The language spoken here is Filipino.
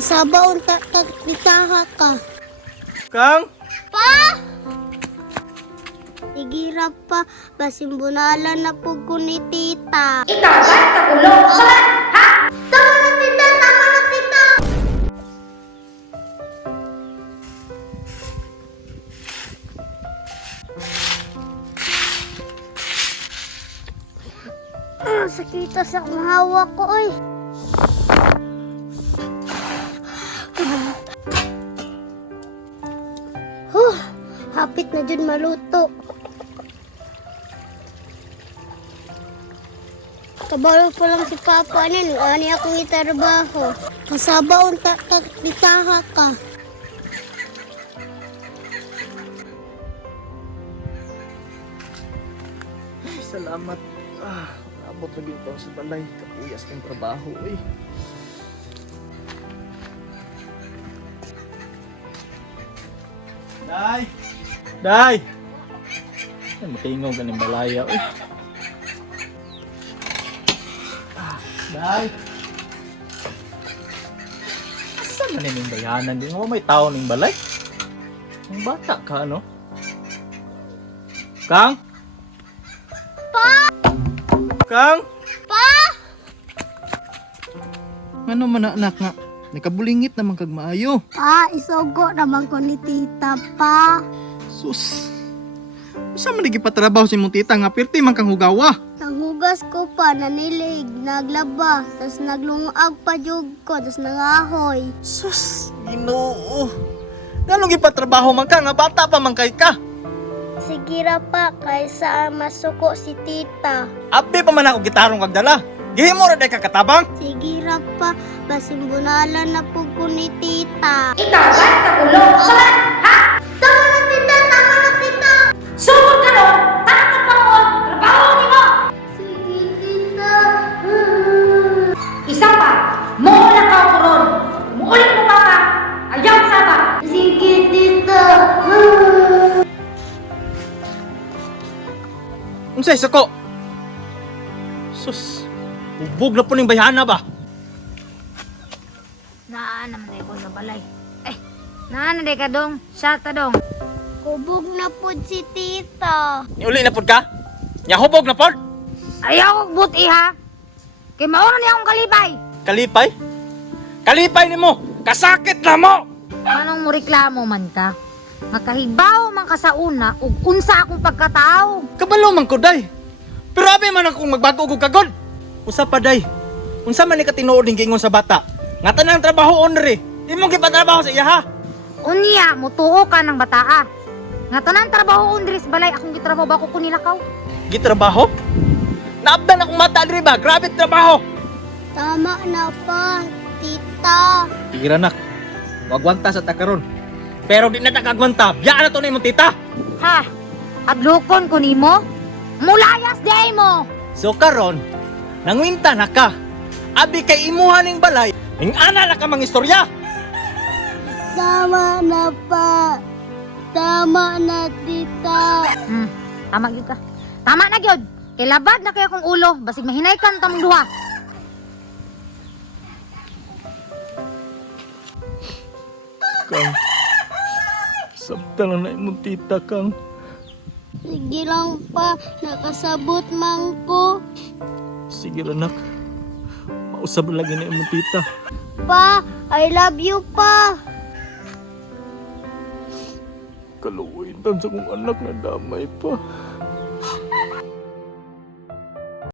Kasabaon bitaha ka. Kang? Pa! Igira pa, basimbunalan na po ko ni tita. Ikaw ba? Kakulong ka ba? Ha? Tama na tita! Tama na tita! Sakita sa mahawa ko, oy. Hapit na dyan maluto. Kabalo pa lang si Papa nin, ani akong itarbaho. Kasabaon bitaha ka. Salamat. Abot lagi ito sa balay. Kapuyas ng trabaho eh. Day! Day! Ay, matingog ka ng balaya eh. Day! Asan na yung bayanan? Di mo may tao ng balay? Ang bata ka, no? Kang? Kang? Pa! Ano man anak nga? Nakabulingit naman kag maayo. Pa, isugo naman ko ni tita pa. Sus. Usa man gipatrabaho si mong tita nga pirti man kang hugawa. Nanghugas ko pa, nanilig, naglaba, tas naglungag pa jug ko, tas nangahoy. Sus, Ginoo. Ngano gipatrabaho man ka nga bata pa man kay ka? Sigira pa, kaysa masuko si tita. Abi pa man ako gitarong kag dala. Gihimo ra day ka katabang. Sigira pa, basimbunalan na po ko ni tita. Ikaw ba? Kakulong ka ba? Ha? Tama na tita! Tama na tita! Sugod ka ron! Takot pa roon! Trabaho ni mo! Sige tita! Isa pa! Muula ka ako ron! Muulit mo pa ka! Ayaw sa ba? Sige tita! Unsay sako? Sus. Ubog na po ning bayana ba? Naan naman tayo ko sa balay. Naan na ka dong? Siya ta dong. Kubog na po si tita. Niuli na pud ka? Nya hubog na pud? Ayaw kong buti ha! Kay mauna niya akong kalipay! Kalipay? Kalipay nimo. Kasakit na mo. Anong mo reklamo man ka? Makahibaw man ka sa una ug unsa akong pagkatao. Kabalo man ko day. Pero abi man akong magbago og kagod. Usa pa day. Unsa man ni ka tinuod ning gingon sa bata? Nga tanang trabaho onre. Imong gipatrabaho sa iya ha. Unya, mutuo ka ng bataa. Nga tanan trabaho undris balay akong gitrabaho ba ko kunilakaw. Gitrabaho? Naabdan akong mata diri ba? Grabe trabaho. Tama na pa, tita. Sige anak. Wagwanta sa takaron. Pero di na takagwanta. Biyaan na to na imong tita. Ha? Adlukon ko nimo? Mulayas day mo! So karon, nangwinta na ka. Abi kay imuha ning balay. Ing ana na ka mang istorya. Tama na pa. Tama na, tita. Tama gyud ka. Tama na gyud. Kay labad na kay akong ulo, basig mahinaykan tamong duha. Kang, sabta lang na imong tita, Kang. Sige lang pa, nakasabot man ko. Sige anak. Mausab lagi na imong tita. Pa, I love you pa. Kaluoy sa kong anak na damay pa.